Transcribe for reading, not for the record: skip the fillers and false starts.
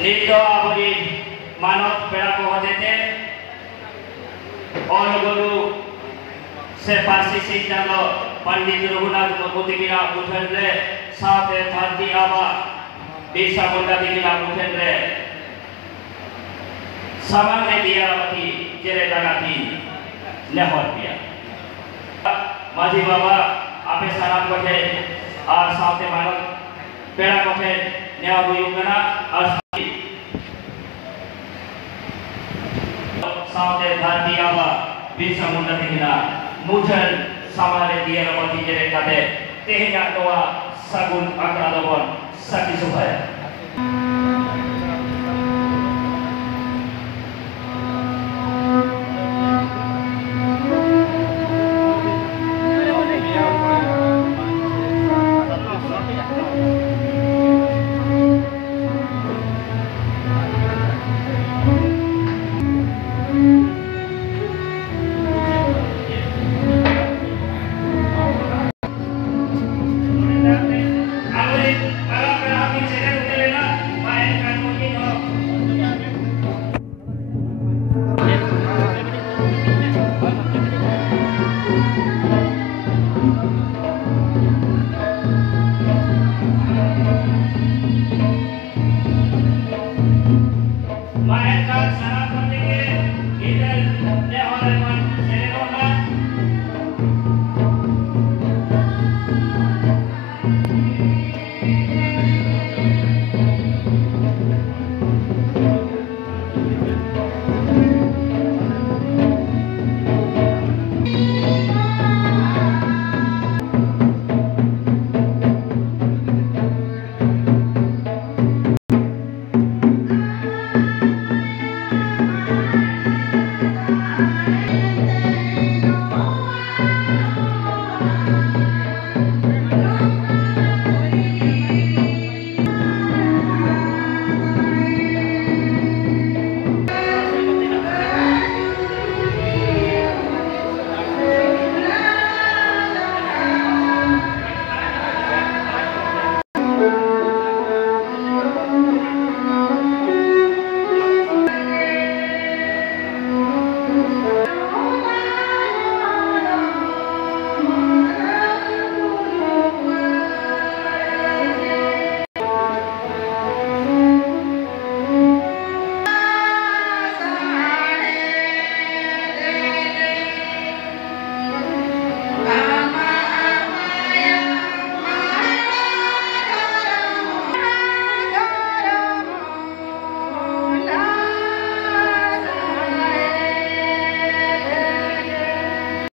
Nito abori manot pera ko hadete all guru se Farsi Siddhalo Pandit Raghunath Murmudi kira muthenre saate thati aba Bisa Munda dikira muthenre samane diyarawati jere dagati lehor pia Maji Baba ape salam kote ar saate manot pera kote newa buyungana ar साउथे धरती आवा बिरसा मुंडा दिखना मुझन समारे दिया रमती जरे काटे तेहना तोआ सगुन आकरा दोबन सकी सुभाया